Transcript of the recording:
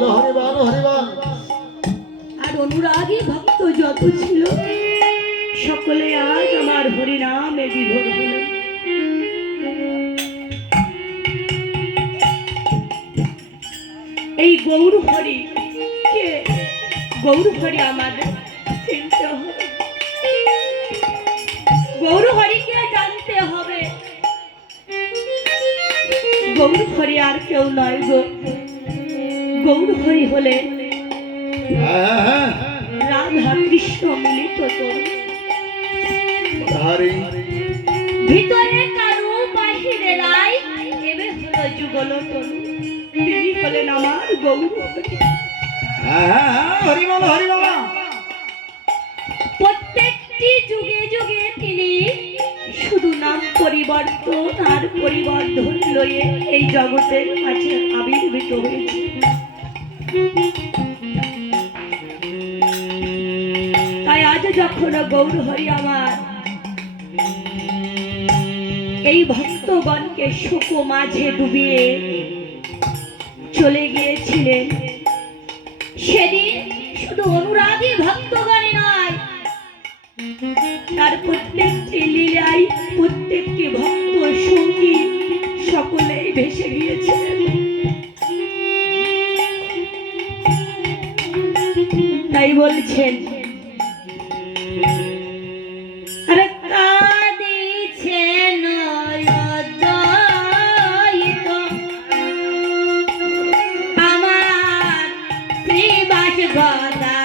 বল হরি বল হরি বল। আর অনুরাগী ভক্ত যত ছিল সকলে আজ আমার হরিনামে বিভোর হলেন। এই গৌর হরি কে? গৌর হরি আমাদের চিনতে হবে, গৌর হরিকে জানতে হবে। গৌর হরি আর কেউ নয় গো, গৌর হরি হলে রাধা কৃষ্ণ মিলিত তরুণ। ভিতরে কারু বাহিরে লাই, এবে হলো যুগল তরুণ। তিনি হলেন আমার গৌর হরি। হরি বল হরি বল। প্রত্যেকটি যুগে যুগে তিনি শুধু নাম পরিবর্তন আর পরিবর্ধন লয়ে এই জগতের মাঝে আবির্ভূত হয়েছে। তাই আজ যখন গৌর হরি আমার এই ভক্তগণকে শোক মাঝে ডুবিয়ে চলে গিয়েছিলেন, সেদিন শুধু অনুরাগী ভক্তগণই নয়, তার প্রত্যেকটি লীলাই প্রত্যেকটি ভক্ত সঙ্গী সকলেই ভেসে গিয়েছিলেন। তাই বলছেন আরে কাঁদিছে নয়ন আমার শ্রীবাস গদা